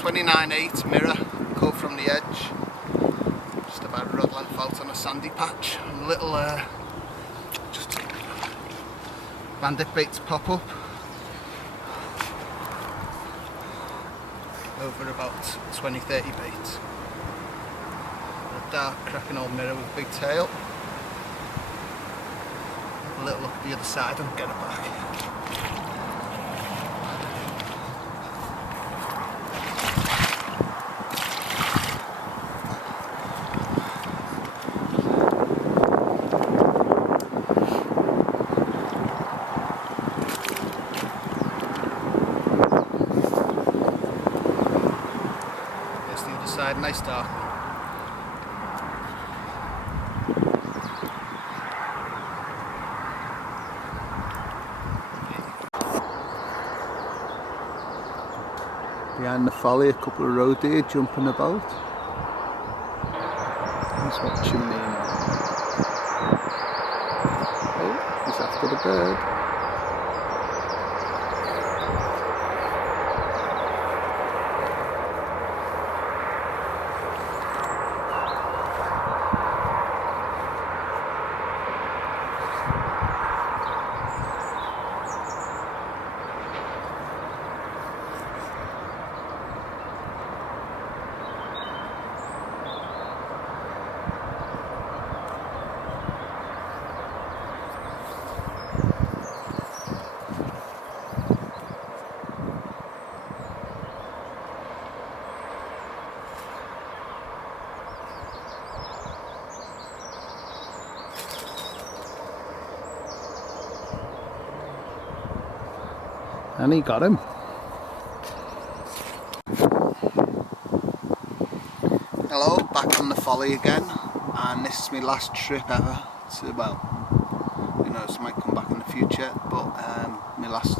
29.8 mirror, cut from the edge, just about a rod length out on a sandy patch. And a little just bandit bait to pop up over about 20-30 baits. A dark cracking old mirror with a big tail. A little look at the other side and get it back. There's the other side, nice dark one. Behind the Folly, a couple of roe deer jumping about. He's watching me now. Oh, he's after the bird. And he got him. Hello, back on the Folly again, and this is my last trip ever. So, well, who knows, might come back in the future, but my last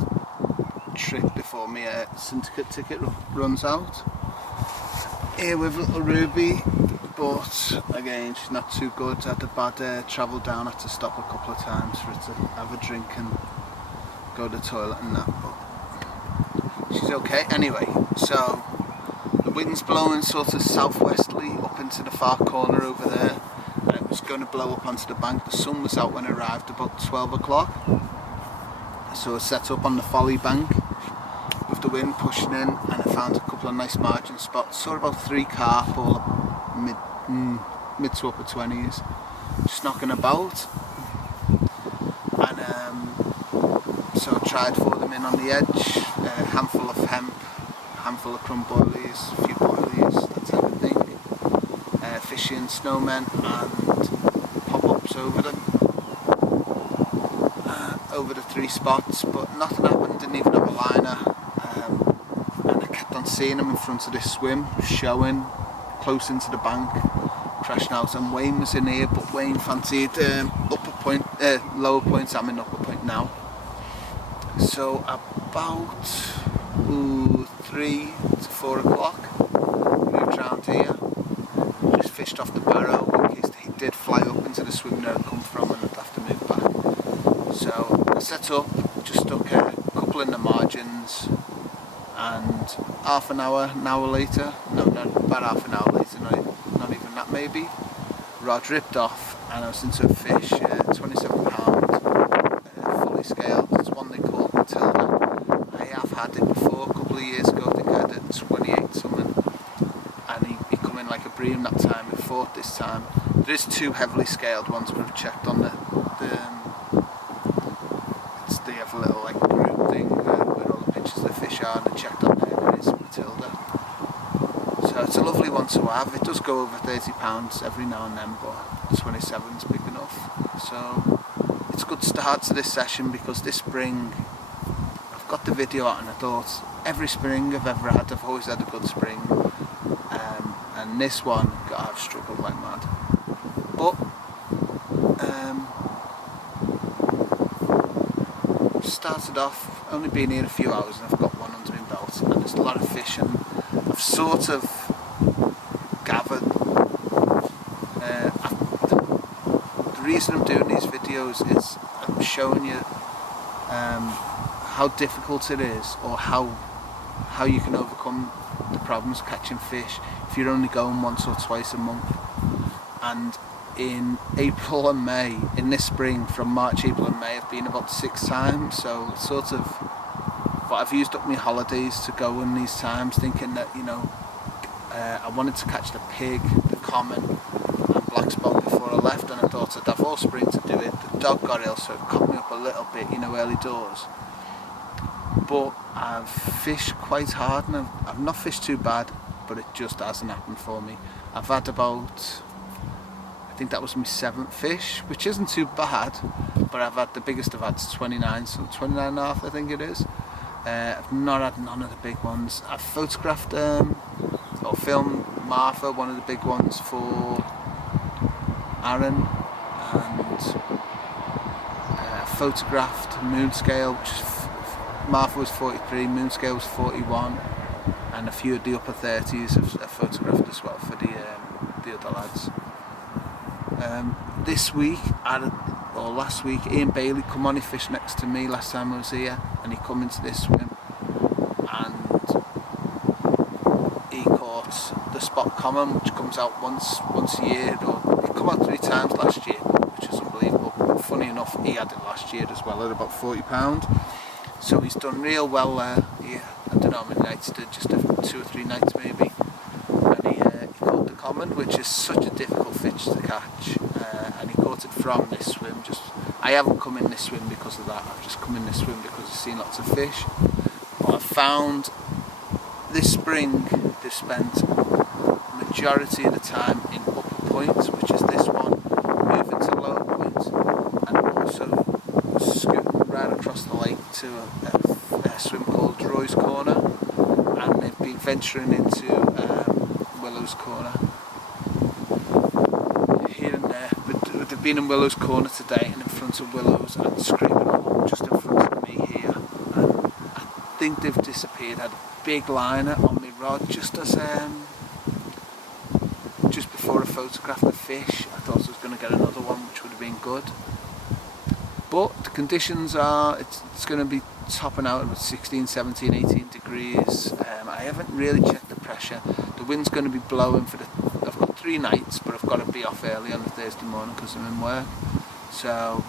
trip before my syndicate ticket runs out. Here with little Ruby, but again, she's not too good. Had a bad travel down, had to stop a couple of times for her to have a drink and go to the toilet and that. But she's okay. Anyway, so the wind's blowing sort of southwesterly up into the far corner over there, and it was going to blow up onto the bank. The sun was out when I arrived about 12 o'clock, so I set up on the Folly bank with the wind pushing in, and I found a couple of nice margin spots. Saw about 3 carp, all up mid to upper 20s, just knocking about, and so I tried for them in on the edge, a handful of hemp, a handful of crumb boilies, a few boilies, that type of thing, fishing snowmen and pop-ups over them, over the 3 spots, but nothing happened. Didn't even have a liner, and I kept on seeing them in front of this swim, showing close into the bank, crashing out, and Wayne was in here, but Wayne fancied lower points. I'm in upper point now. So about 3 to 4 o'clock, moved round here, just fished off the barrow in case he did fly up into the swim that I'd come from and I'd have to move back. So I set up, just stuck a couple in the margins, and an hour later, about half an hour later, not even that maybe, rod ripped off and I was into a fish, 27 pound, fully scaled. It's one they call I have had it before a couple of years ago. I think I had it 28 something, and he come in like a bream that time. He fought this time. There is 2 heavily scaled ones, but I've checked on the they have a little like group thing where all the pictures of the fish are, and I checked on there and it is Matilda. So it's a lovely one to have. It does go over 30 pounds every now and then, but 27's big enough. So it's a good start to this session, because this spring got the video out and I thought every spring I've ever had, I've always had a good spring, and this one, God, I've struggled like mad, but started off, only been here a few hours and I've got one under my belt, and there's a lot of fish, and I've sort of gathered the reason I'm doing these videos is I'm showing you how difficult it is, or how how you can overcome the problems catching fish if you're only going once or twice a month. And in April and May, in this spring, from March, April and May, I've been about 6 times, so sort of, but I've used up my holidays to go in these times, thinking that, you know, I wanted to catch the pig, the common and black spot before I left, and I thought I'd have all spring to do it. The dog got ill, so it caught me up a little bit, you know, early doors. But I've fished quite hard, and I've not fished too bad, but it just hasn't happened for me. I've had about, I think that was my 7th fish, which isn't too bad, but I've had, the biggest I've had is 29, so 29 and a half I think it is. I've not had none of the big ones. I've photographed or filmed Martha, one of the big ones, for Aaron, and photographed moon scale, which is, Martha was 43, moon scale was 41, and a few of the upper 30s I've photographed as well for the other lads. This week, or last week, Ian Bailey come on, he fished next to me last time I was here, and he come into this swim, and he caught the spot common, which comes out once a year, or it came out 3 times last year, which is unbelievable. But funny enough, he had it last year as well at about £40. So he's done real well there. I don't know how many nights he did, just 2 or 3 nights maybe. And he caught the common, which is such a difficult fish to catch. And he caught it from this swim. I haven't come in this swim because of that. I've just come in this swim because I've seen lots of fish. But I've found this spring they've spent majority of the time in upper points, which is this one, moving to lower points, and also scooting right across the lake to a swim called Roy's Corner, and they've been venturing into Willow's Corner here and there. But they've been in Willow's Corner today and in front of Willow's and scraping up just in front of me here, and I think they've disappeared. I had a big liner on my rod just before I photographed the fish. I thought I was going to get another one, which would have been good. But the conditions are, it's going to be topping out at about 16, 17, 18 degrees. I haven't really checked the pressure. The wind's going to be blowing I've got 3 nights, but I've got to be off early on a Thursday morning because I'm in work. So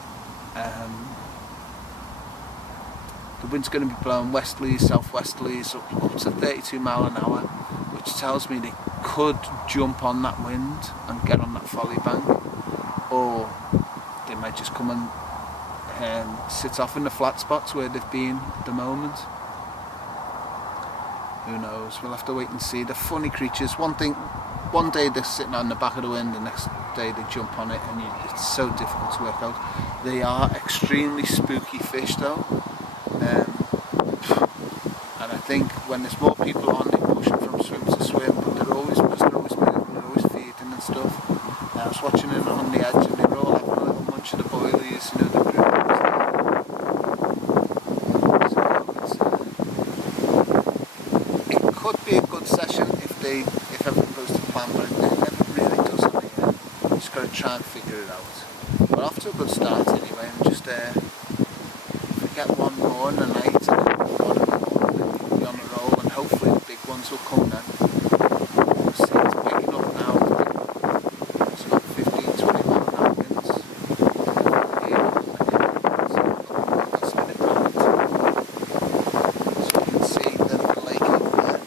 the wind's going to be blowing westerlies, southwesterlies, up to 32 mile an hour, which tells me they could jump on that wind and get on that Folly bank, or they might just come and sit off in the flat spots where they've been at the moment. Who knows? We'll have to wait and see. They're funny creatures. One day they're sitting on the back of the wind, the next day they jump on it, and it's so difficult to work out. They are extremely spooky fish though, and I think when there's more people on, they push them from swim to swim, but they're always moving, they're always feeding and stuff. I was watching it on the edge, and they were all having a little munch of the boilies, you know, the group. It could be a good session if everything goes to plan, but it never really does on here. You just got to try and figure it out. But off to a good start anyway, and just if we get one more in the night, and then we'll be on a roll, and hopefully the big ones will come then. We'll see, it's big enough now. It's got 15, 20 mile an hour winds. Just get it round. So you can see the lake over there.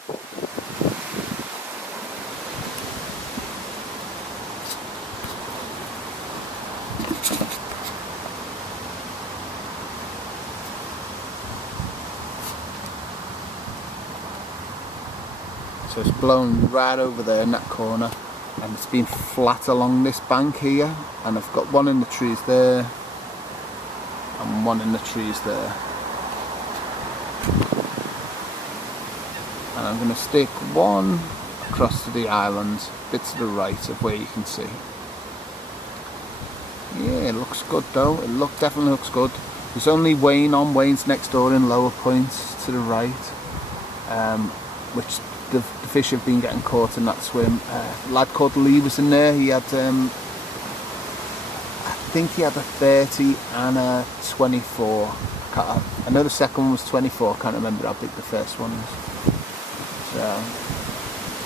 So it's blown right over there in that corner, and it's been flat along this bank here, and I've got one in the trees there and one in the trees there, and I'm going to stick one across to the island, a bit to the right of where you can see. Yeah, it looks good though. It definitely looks good. There's only Wayne's next door in lower points to the right, which the fish have been getting caught in that swim. A lad called Lee was in there. He had, I think he had a 30 and a 24. I know the second one was 24. I can't remember how big the first one is. So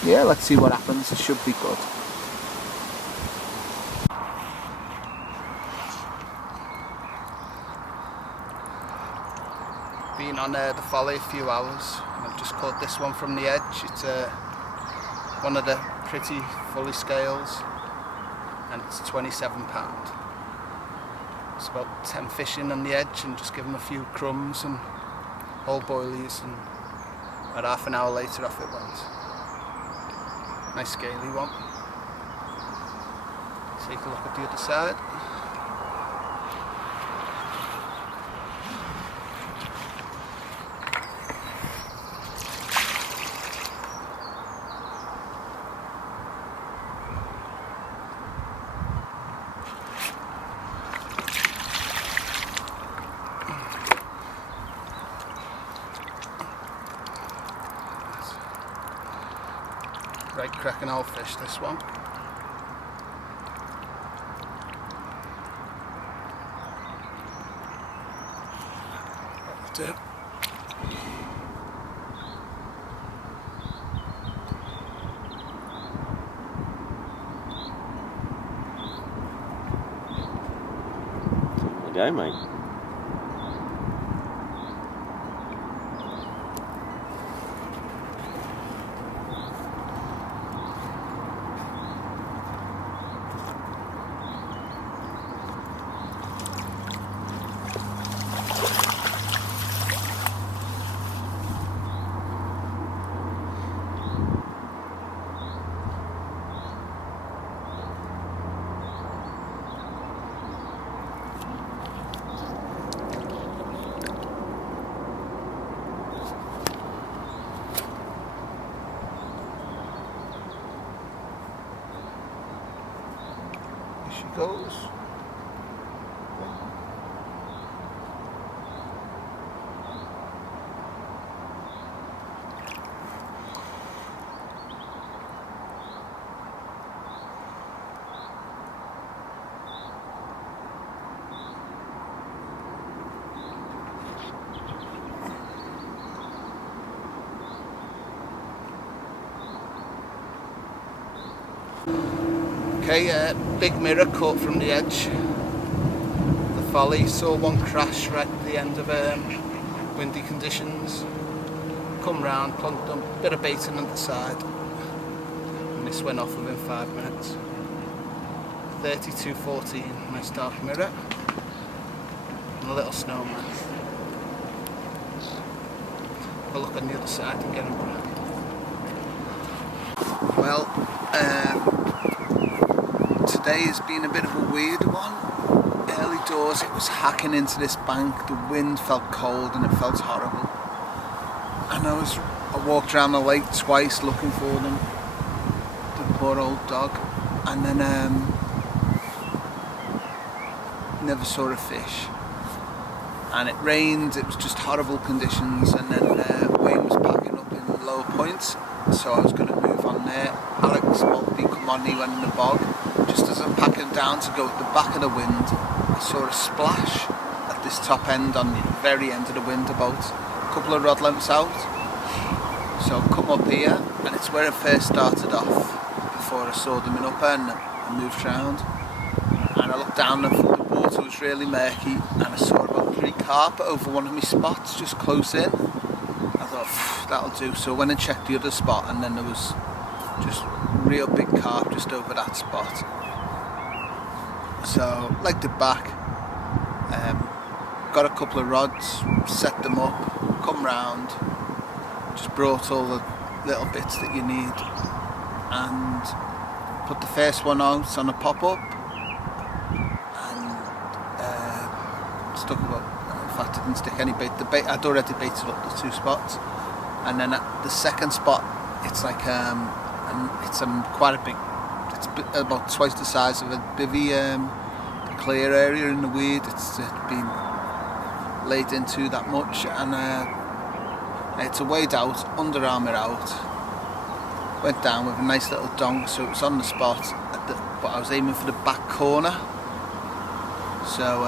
yeah, let's see what happens. It should be good. Been on the Folly a few hours, and I've just caught this one from the edge. It's one of the pretty Folly scales, and it's £27. It's about 10 fish in on the edge, and just give them a few crumbs and whole boilies, and about half an hour later off it went. Nice scaly one. Take a look at the other side. Right cracking old fish, this one. That'll do. There you go, mate. She goes. Okay, big mirror caught from the edge. The Folly, saw one crash right at the end of windy conditions. Come round, plunked them, bit of bait on the side, and this went off within 5 minutes. 32.14, nice dark mirror, and a little snowman. Have a look on the other side and get him back. Well, today has been a bit of a weird one. Early doors it was hacking into this bank, the wind felt cold and it felt horrible. And I walked around the lake twice looking for them, the poor old dog, and then never saw a fish. And it rained, it was just horrible conditions, and then Wayne was packing up in low points, so I was going to move on there. Alex Maltby come on, he went in the bog. Just as I'm packing down to go at the back of the wind, I saw a splash at this top end, on the very end of the wind, about a couple of rod lengths out. So I come up here, and it's where it first started off, before I saw them in upper, and I moved round. And I looked down, and the water was really murky, and I saw about 3 carp over one of my spots, just close in. I thought, that'll do. So I went and checked the other spot, and then there was just real big carp just over that spot. So legged it back, got a couple of rods, set them up, come round, just brought all the little bits that you need, and put the first one out on a pop-up, and stuck about, in fact I didn't stick any bait. The bait, I'd already baited up the 2 spots, and then at the second spot it's like it's quite a big, it's about twice the size of a bivvy, the clear area in the weed. It's been laid into that much, and it's a wade out, Under Armour out, went down with a nice little donk, so it was on the spot, but I was aiming for the back corner, so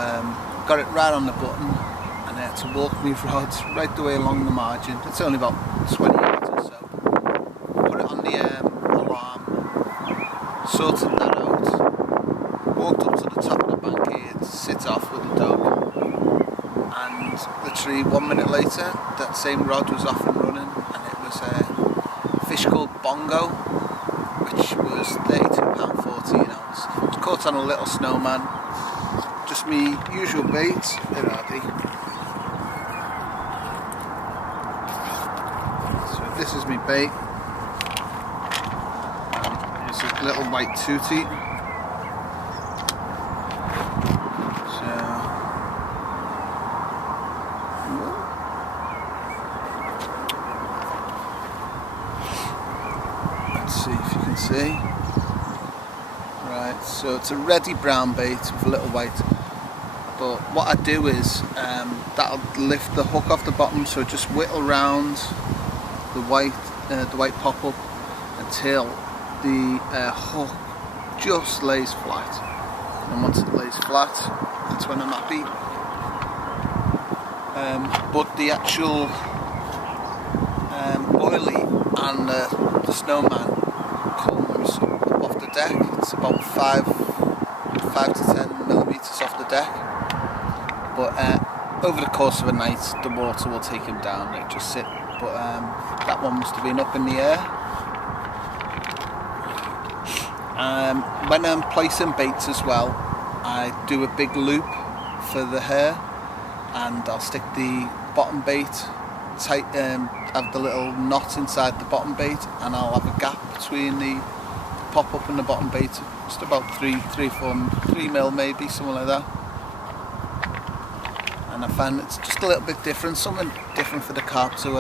got it right on the button, and I had to walk my rod right the way along the margin. It's only about 20 yards or so, sorted that out, walked up to the top of the bank here to sit off with the dog, and literally 1 minute later that same rod was off and running, and it was a fish called bongo, which was £32.40 an ounce. It was caught on a little snowman, just me usual baits. Here are they. So this is me bait. It's a little white tootie. So let's see if you can see. Right, so it's a reddy brown bait with a little white. But what I do is that'll lift the hook off the bottom, so just whittle round the white pop-up until the hook just lays flat. And once it lays flat, that's when I'm happy. But the actual boilie and the snowman comes up off the deck. It's about 5 to 10 millimeters off the deck. But over the course of a night, the water will take him down. It'll just sit. But that one must have been up in the air. When I'm placing baits as well, I do a big loop for the hair, and I'll stick the bottom bait tight, have the little knot inside the bottom bait, and I'll have a gap between the pop-up and the bottom bait, just about 3 mil maybe, something like that. And I find it's just a little bit different, something different for the carp to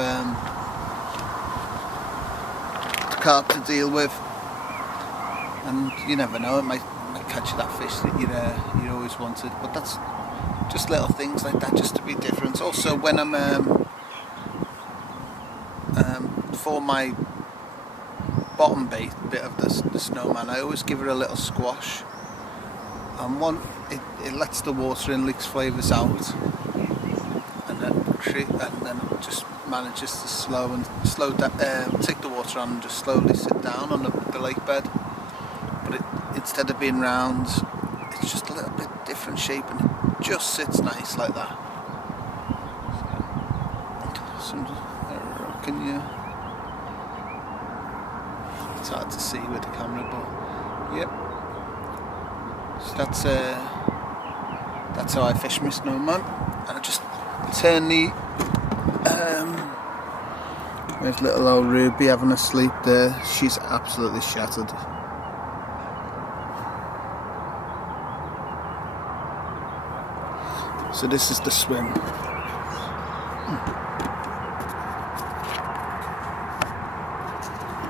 deal with. And you never know, it might catch you that fish that you always wanted. But that's just little things like that, just to be different. Also, when I'm for my bottom bait bit of the snowman, I always give it a little squash. And it lets the water in, leaks flavours out, and then it just manages to take the water on and just slowly sit down on the lake bed. But instead of being round, it's just a little bit different shape, and it just sits nice like that. It's hard to see with the camera, but yep. So that's how I fish my snowman. And I just turn the there's little old Ruby having a sleep there. She's absolutely shattered. So this is the swim.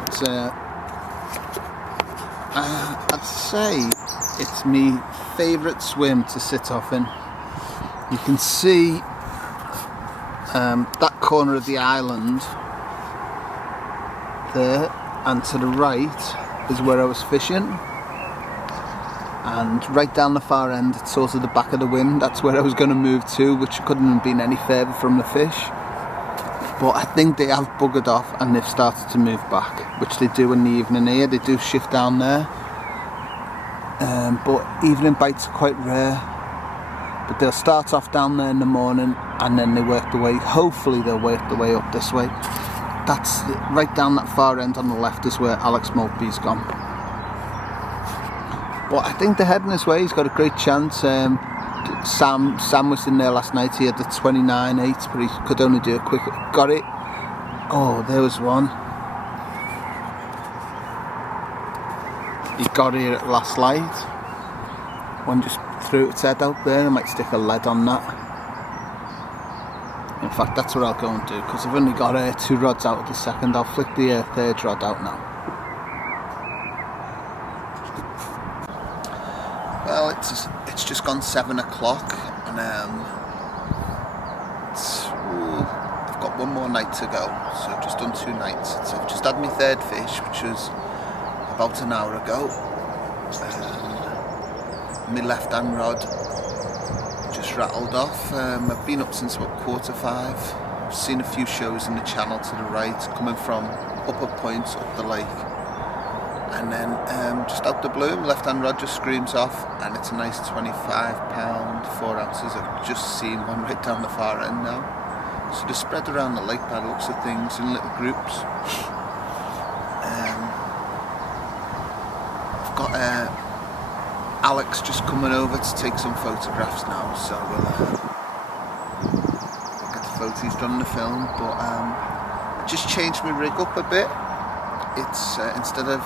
It's I'd say it's my favourite swim to sit off in. You can see that corner of the island there, and to the right is where I was fishing. And right down the far end, it's sort of the back of the wind. That's where I was going to move to, which couldn't have been any further from the fish. But I think they have buggered off and they've started to move back, which they do in the evening here. They do shift down there. But evening bites are quite rare. But they'll start off down there in the morning, and then they work their way, hopefully they'll work their way up this way. That's right down that far end on the left is where Alex Maltby's gone. But I think they're heading this way. He's got a great chance. Sam was in there last night. He had the 29.8, but he could only do a quick. Got it. Oh, there was one. He got it at last light. One just threw its head out there. I might stick a lead on that. In fact, that's what I'll go and do, because I've only got 2 rods out of the second. I'll flick the 3rd rod out now. Well, it's just gone 7 o'clock, and I've got one more night to go, so I've just done 2 nights. So I've just had my 3rd fish, which was about an hour ago. My left-hand rod just rattled off. I've been up since about 4:45. I've seen a few shows in the channel to the right, coming from upper points up the lake. And then just out the blue, my left hand rod just screams off, and it's a nice 25-pound, 4 ounces. I've just seen one right down the far end now. So they're spread around the lake by the looks of things in little groups. I've got Alex just coming over to take some photographs now, so we'll get the photos done in the film. But I just changed my rig up a bit. It's instead of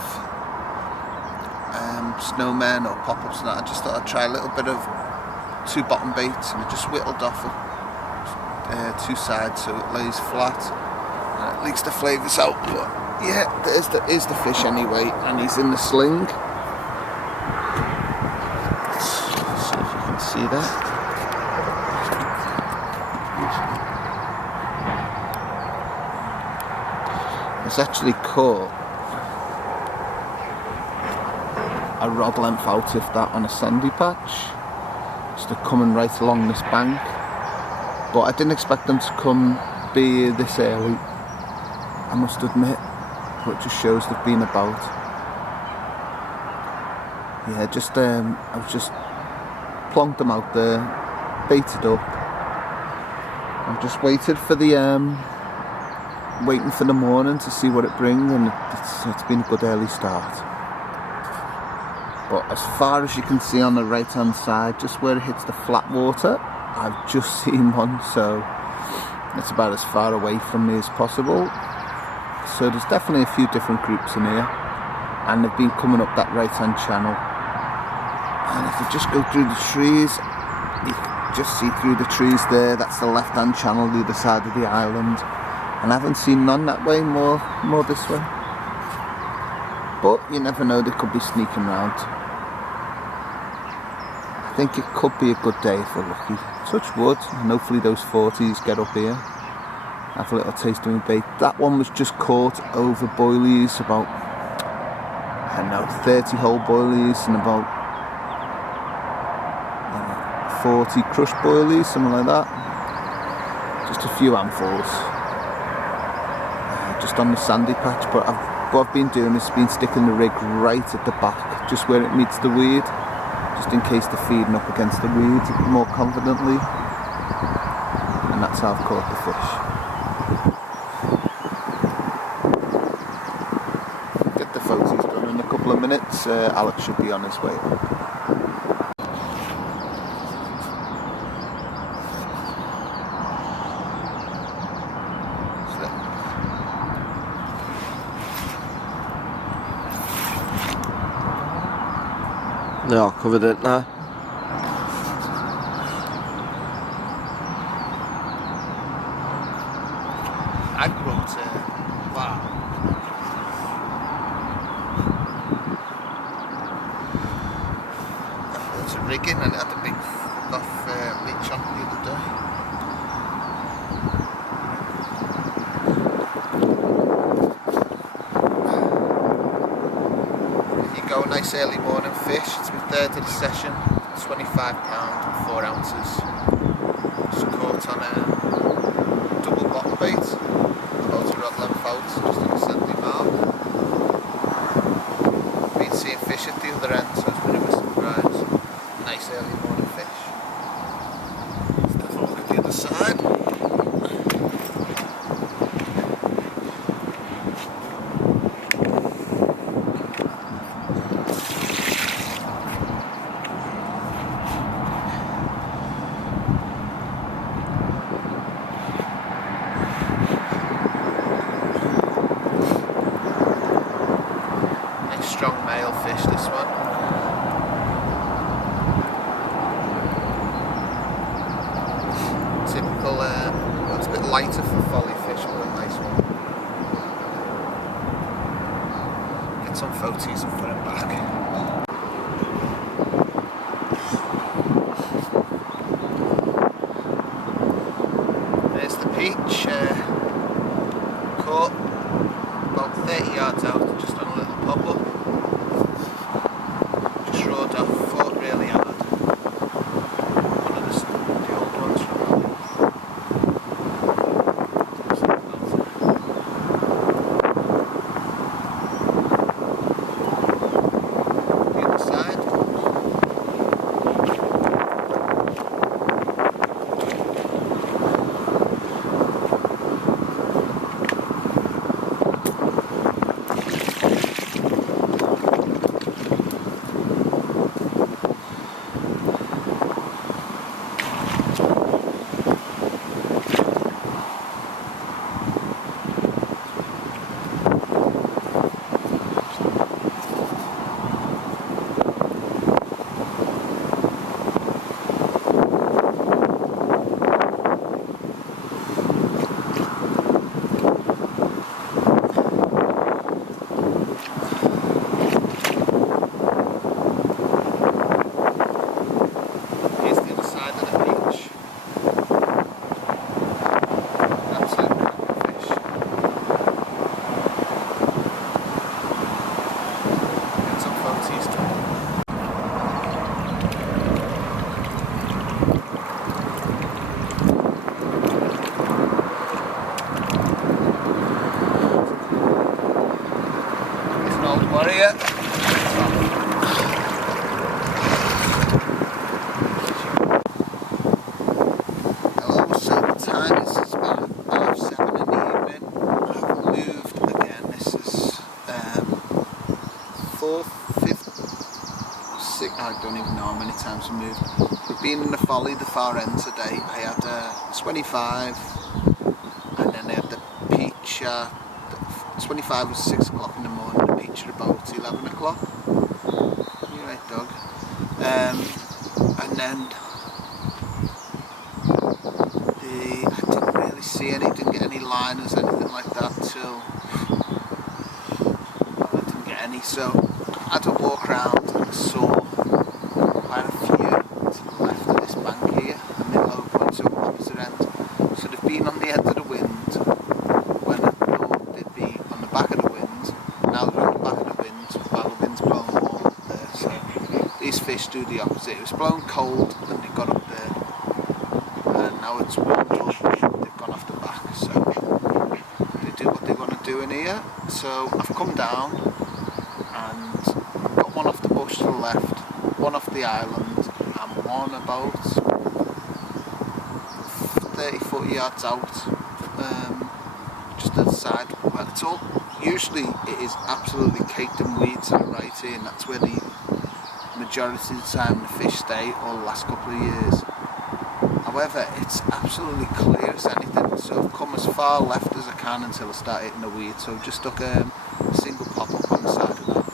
snowmen or pop-ups and that, I just thought I'd try a little bit of 2 bottom baits, and I just whittled off 2 sides so it lays flat and it leaks the flavours out. But yeah, there's the fish anyway, and he's in the sling. Let's see if you can see that. It's actually caught a rod length out of that on a sandy patch. So they're coming right along this bank, but I didn't expect them to come be this early, I must admit, but it just shows they've been about. Yeah, just I've just plonked them out there, baited up. I've just waited for the waiting for the morning to see what it brings, and it's been a good early start. But as far as you can see on the right hand side, just where it hits the flat water, I've just seen one, so it's about as far away from me as possible. So there's definitely a few different groups in here, and they've been coming up that right hand channel. And if you just go through the trees, you can just see through the trees there, that's the left hand channel, the other side of the island. And I haven't seen none that way, more this way. But you never know, they could be sneaking round. I think it could be a good day if we're lucky. Touch wood, and hopefully those 40s get up here. Have a little taste of my bait. That one was just caught over boilies, about, I don't know, 30 whole boilies and about 40 crushed boilies, something like that. Just a few handfuls. Just on the sandy patch, but what I've been doing is been sticking the rig right at the back, just where it meets the weed, just in case they're feeding up against the weed more confidently, and that's how I've caught the fish. Get the photos done in a couple of minutes. Alex should be on his way up. They all covered it now. I brought wow. It's a rigging, and it had a big off leech on the other day. There you go, nice early morning fish. It's my third of the session, 25-pound, 4 ounces. Just caught on a double bottom bait, about a rod length out, just on a sandy mark. Been seeing fish at the other end, so it's been a bit of a surprise. Nice early morning fish. Let's have a look at the other side. Strong male fish, this one. Typical, it's a bit lighter for folly fish, but a nice one. Get some photos and put it back. There's the peach, caught about 30 yards out, just on a little pop-up. Fought really hard. One of the old ones from Warrior. Hello, so the time is about 7:30 in the evening. I've moved again. This is fourth, fifth, sixth, I don't even know how many times we moved. We've been in the Folly, the far end today. I had 25 and then I had the peach. 25 was 6 o'clock in the morning, the peach at about 11 o'clock. You're right, dog. And then I didn't really see any, didn't get any liners, anything like that till I didn't get any. So I had to walk around and saw quite a few to the left of this bank here, and then low points over opposite end. So they've been on the end of the wind. Back of the wind. Now they're on the back of the wind while the wind's blowing warm up there. So these fish do the opposite. It was blowing cold and they got up there, and now it's warmed up. They've gone off the back. So they do what they want to do in here. So I've come down and got one off the bush to the left, one off the island, and one about 30-40 yards out. Just to the side. Well, it's all, usually it is absolutely caked in weeds right here, and that's where the majority of the time the fish stay all the last couple of years. However, it's absolutely clear as anything, so I've come as far left as I can until I start hitting the weeds. So I've just stuck a single pop up on the side of that.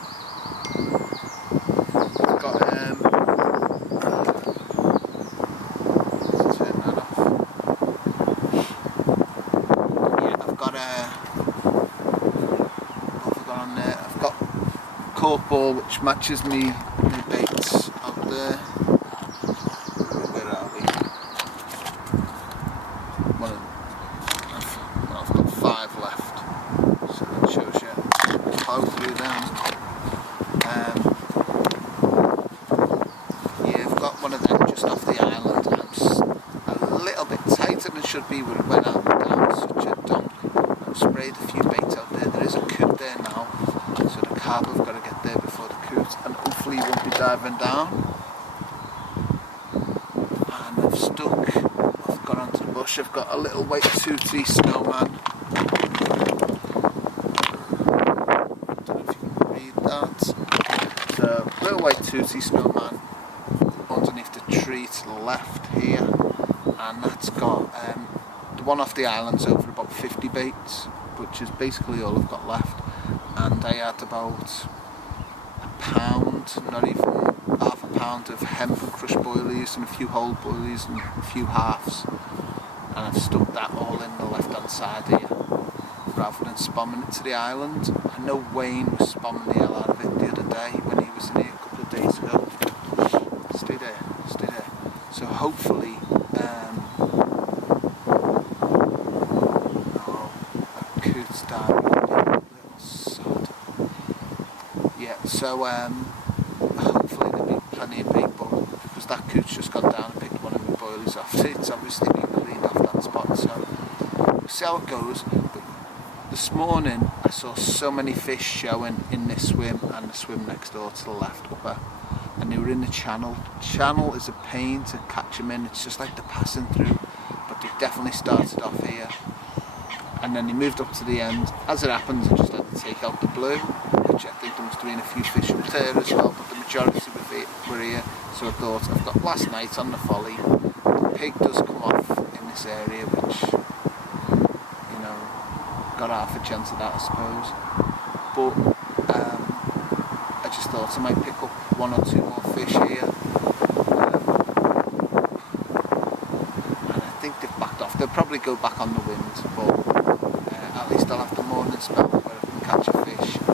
I've got turn that off. Yeah, I've got on there. I've got cork ball which matches me baits out there. Where are we? I've got 5 left, so that shows you. Plow through them. Yeah, I've got one of them just off the island. I'm a little bit tighter than it should be when it went out down such a donk. I've sprayed a few baits out there. There is a coot there now, so the carp have got to get there before the coot, and hopefully he won't be diving down. And I've gone onto the bush. I've got a little white tooty snowman. Don't know if you can read that. So little white tooty snowman underneath the tree to the left here, and that's got the one off the island's over about 50 baits, which is basically all I've got left. And I had about a pound, not even half a pound of hemp and crushed boilies and a few whole boilies and a few halves, and I've stuck that all in the left hand side here rather than spamming it to the island. I know Wayne was spamming the hell out of it the other day when he was in here a couple of days ago. Stay there. So hopefully so hopefully there'll be plenty of bait, but because that coot's just gone down and picked one of my boilies off, it's obviously been cleaned off that spot, so we'll see how it goes. But this morning I saw so many fish showing in this swim and the swim next door to the left upper, and they were in the channel. Channel is a pain to catch them in, it's just like they're passing through, but they definitely started off here. And then he moved up to the end. As it happens, I just had to take out the blue, which I think there must have been a few fish up there as well, but the majority were here. So I thought, I've got last night on the Folly. The pig does come off in this area, which, you know, got half a chance of that, I suppose. But I just thought I might pick up 1 or 2 more fish here. And I think they've backed off. They'll probably go back on the wind, but at least I'll have the morning spell where I can catch a fish and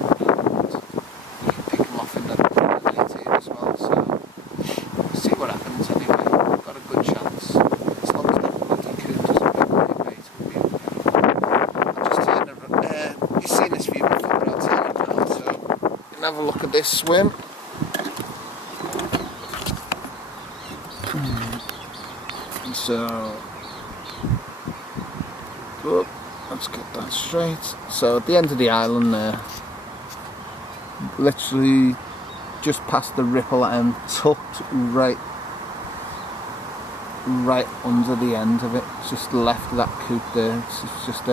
we can pick them off in the night here as well, so we'll see what happens anyway. I've got a good chance, as long as that bloody coot doesn't pick up my bait, we'll be okay. I'll just turn around, you've seen this view before, but I'll turn it around so you can have a look at this swim. So let's get that straight. So at the end of the island there, literally just past the ripple and tucked right under the end of it, just left of that coop there. It's just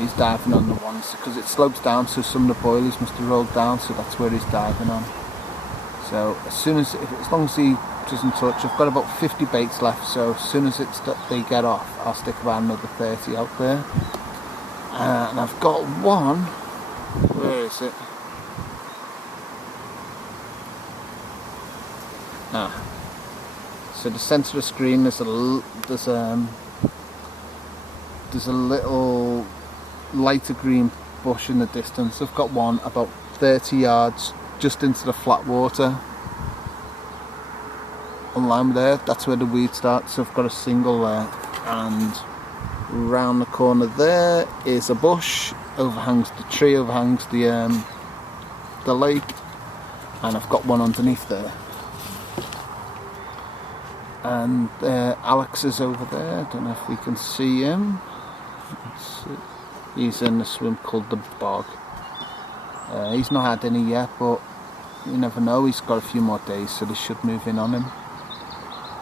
he's diving on the ones because it slopes down, so some of the boilies must have rolled down, so that's where he's diving on. So as long as he doesn't touch, I've got about 50 baits left, so as soon as they get off, I'll stick about another 30 out there. And I've got one, where is it? So the centre of the screen, there's a little lighter green bush in the distance. I've got one about 30 yards just into the flat water on line there. That's where the weed starts, so I've got a single there, and round the corner there is a bush, overhangs the tree, overhangs the lake, and I've got one underneath there. And Alex is over there, I don't know if we can see him. He's in a swim called the Bog. He's not had any yet, but you never know, he's got a few more days, so they should move in on him.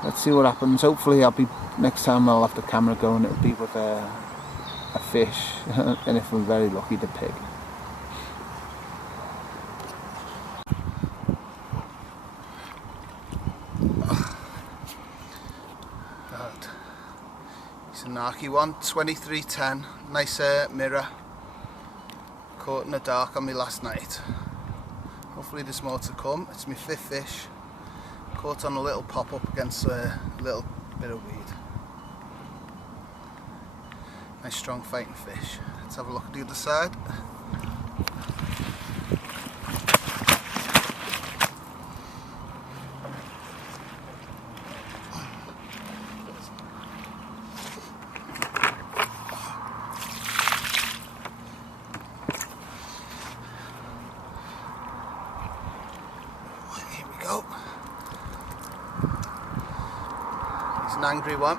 Let's see what happens. Hopefully next time I'll have the camera going, it'll be with a fish, and if we're very lucky, the pig. It's a narky one, 2310, nice mirror, caught in the dark on me last night. Hopefully there's more to come. It's my 5th fish, caught on a little pop-up against a little bit of weed. Nice strong fighting fish. Let's have a look at the other side. He's an angry one.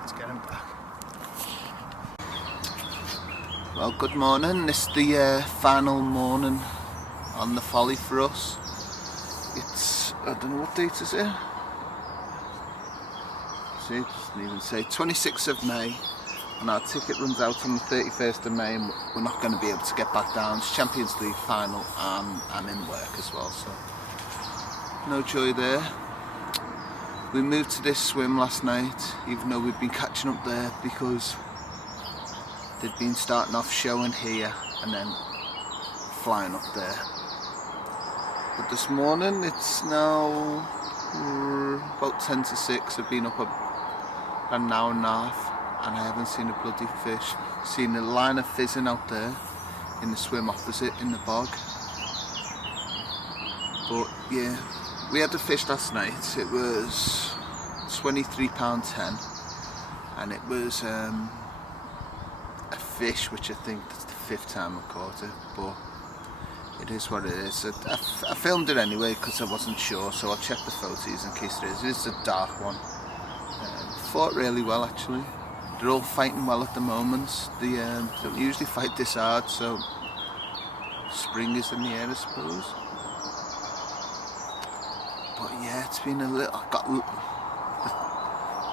Let's get him back. Well, good morning. This is the final morning on the Folly for us. It's, I don't know what date is it? See, it doesn't even say. 26th of May. And our ticket runs out on the 31st of May, and we're not going to be able to get back down. It's Champions League final, and I'm in work as well, so no joy there. We moved to this swim last night, even though we've been catching up there, because they'd been starting off showing here and then flying up there. But this morning, it's now about 10 to 6. I've been up about an hour and a half. And I haven't seen a bloody fish. Seen a line of fizzing out there in the swim opposite in the bog. But yeah, we had a fish last night. It was £23.10, and it was a fish which I think that's the 5th time I caught it. But it is what it is. I filmed it anyway because I wasn't sure, so I'll check the photos in case it is. It's a dark one. Fought really well actually. They're all fighting well at the moment. They don't usually fight this hard, so spring is in the air, I suppose. But yeah, it's been a little.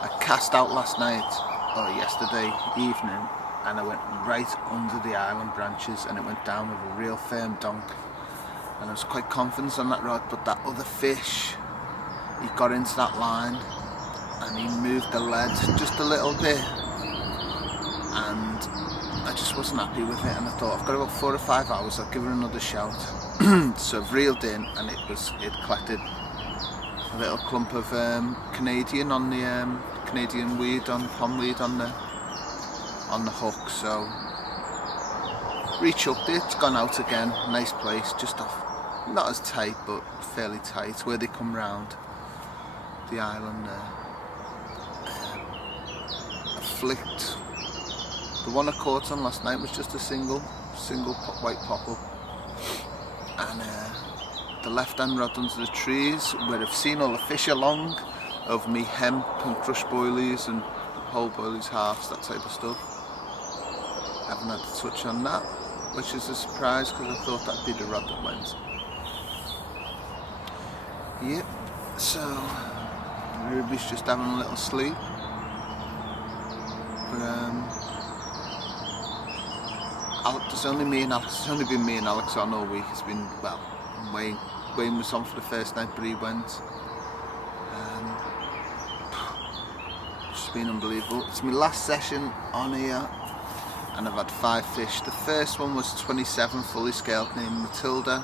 I cast out last night, or yesterday evening, and I went right under the island branches, and it went down with a real firm donk. And I was quite confident on that rod, but that other fish, he got into that line, and he moved the lead just a little bit. And I just wasn't happy with it, and I thought I've got about 4 or 5 hours, I'll give her another shout. So I've reeled in, and it collected a little clump of Canadian on the Canadian weed, on pond weed on the hook. So reach up there, it's gone out again. Nice place, just off, not as tight but fairly tight, where they come round the island there. I flicked. The one I caught on last night was just a single white pop-up, and the left-hand rod under the trees, where I've seen all the fish along, over me hemp and crush boilies and whole boilies, halves, that type of stuff. Haven't had to touch on that, which is a surprise because I thought that'd be the rod that went. Yep, so Ruby's just having a little sleep. But there's only me and Alex. It's only been me and Alex on all week. It's been, well, Wayne was on for the first night, but he went. It's been unbelievable. It's my last session on here, and I've had 5 fish. The first one was 27 fully scaled named Matilda.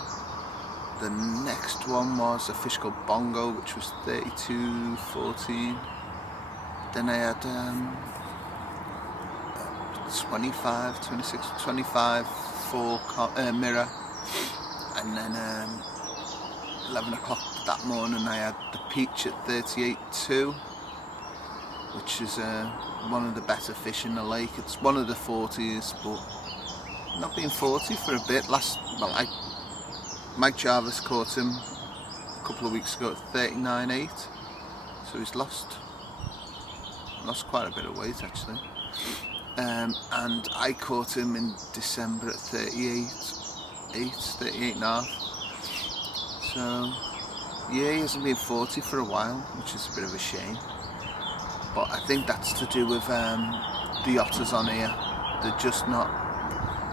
The next one was a fish called Bongo, which was 32.14. Then I had 25, 26, 25 full mirror, and then 11 o'clock that morning I had the peach at 38.2, which is one of the better fish in the lake. It's one of the 40s, but not been 40 for a bit. Mike Jarvis caught him a couple of weeks ago at 39.8, so he's lost quite a bit of weight actually. And I caught him in December at 38.5. So yeah, he hasn't been 40 for a while, which is a bit of a shame. But I think that's to do with the otters on here. They're just not,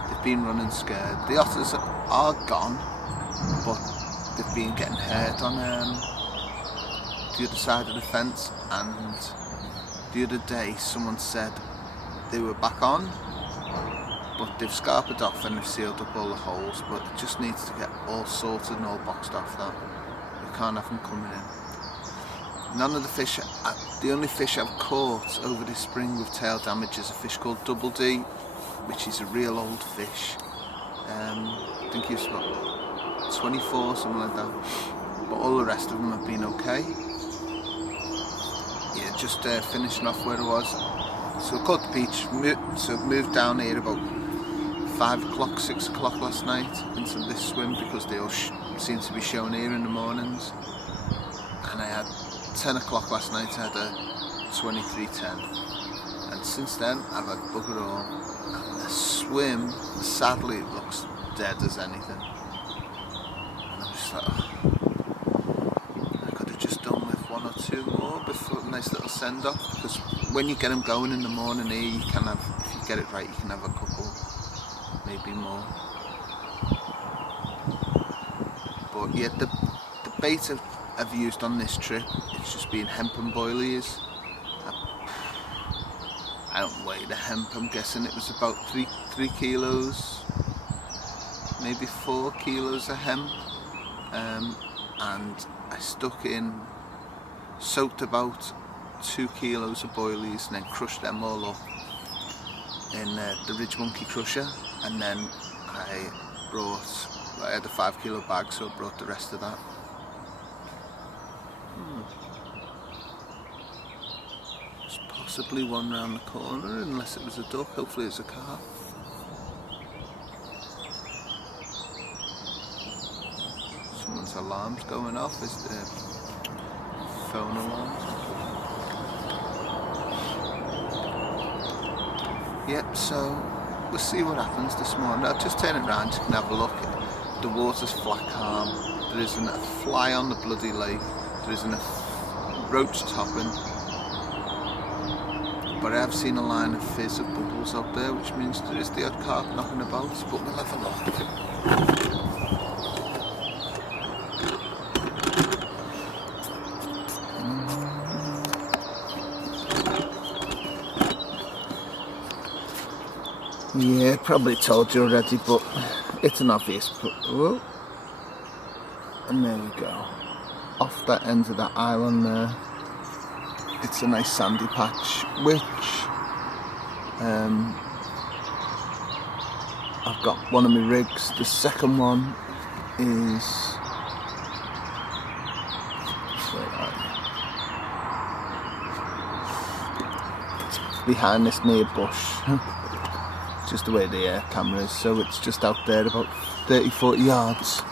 they've been running scared. The otters are gone, but they've been getting hurt on the other side of the fence. And the other day someone said they were back on, but they've scarpered off and they've sealed up all the holes, but it just needs to get all sorted and all boxed off now. We can't have them coming in. None of the fish, the only fish I've caught over this spring with tail damage is a fish called Double D, which is a real old fish. I think he was about 24, something like that. But all the rest of them have been okay. Yeah, just finishing off where it was. So I caught the peach, moved down here about 5 o'clock, 6 o'clock last night into this swim because they all seem to be shown here in the mornings. And I had 10 o'clock last night, I had a 23.10. And since then I've had bugger all. And the swim, sadly, it looks dead as anything. And I'm just like, oh, I could have just done with 1 or 2 more before a nice little send off, because when you get them going in the morning here, you can have, if you get it right, you can have a couple, maybe more. But yeah, the bait I've used on this trip, it's just been hemp and boilies. I don't weigh the hemp, I'm guessing it was about 3 kilos, maybe 4 kilos of hemp, and I soaked about 2 kilos of boilies and then crushed them all up in the Ridge Monkey crusher, and then I had a 5 kilo bag, so I brought the rest of that. There's possibly one round the corner, unless it was a duck. Hopefully it's a carp. Someone's alarm's going off. Is the phone alarm? Yep, so we'll see what happens this morning. I'll just turn it round, you can have a look. The water's flat calm. There isn't a fly on the bloody lake. There isn't a roach topping. But I have seen a line of fizz of bubbles out there, which means there is the odd carp knocking about, but we'll have a look. Yeah, probably told you already, but it's an obvious put. Whoa. And there we go. Off that end of that island there, it's a nice sandy patch, which I've got one of my rigs. The second one is it's behind this near bush. Just the way the camera is, so it's just out there about 30-40 yards.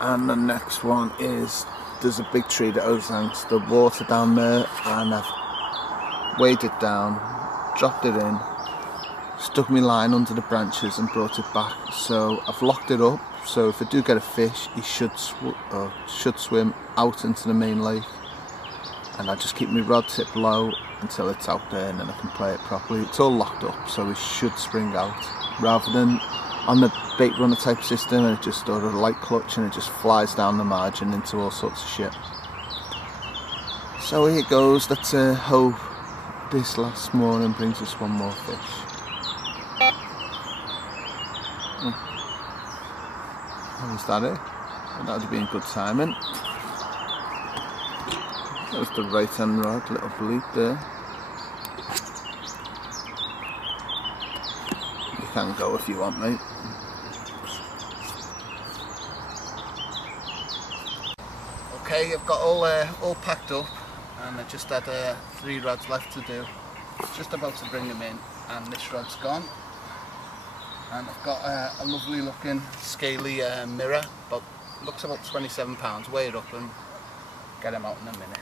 And the next one is, there's a big tree that overhangs the water down there, and I've weighed it down, dropped it in, stuck my line under the branches and brought it back. So I've locked it up, so if I do get a fish, he should swim out into the main lake, and I just keep my rod tip low until it's out there, and then I can play it properly. It's all locked up, so it should spring out, rather than on the bait runner type system and it just sort of light clutch and it just flies down the margin into all sorts of shit. So here goes. Let's hope this last morning brings us one more fish. Was that it? Well, that would have been good timing. That was the right hand rod, little bleep there. You can go if you want, mate. Okay, I've got all packed up, and I just had 3 rods left to do. Just about to bring them in, and this rod's gone. And I've got a lovely looking scaly mirror, looks about £27. Weigh it up and get him out in a minute.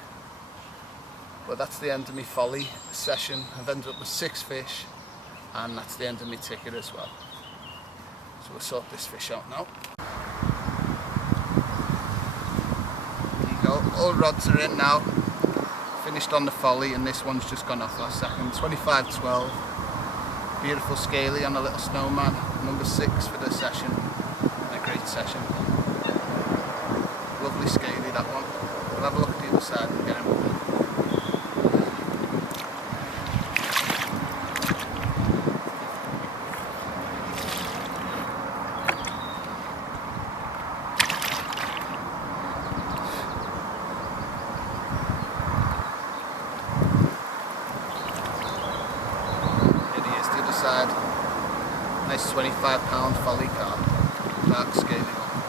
But that's the end of my Folly session. I've ended up with 6 fish, and that's the end of my ticket as well. So we'll sort this fish out now. There you go, all rods are in now. Finished on the Folly, and this one's just gone off last second. 25-12. Beautiful scaly on a little snowman, number 6 for the session, and a great session. Lovely scaly, that one. We'll have a look at the other side and get him. Side. Nice £25 Folly carp, dark scaly one.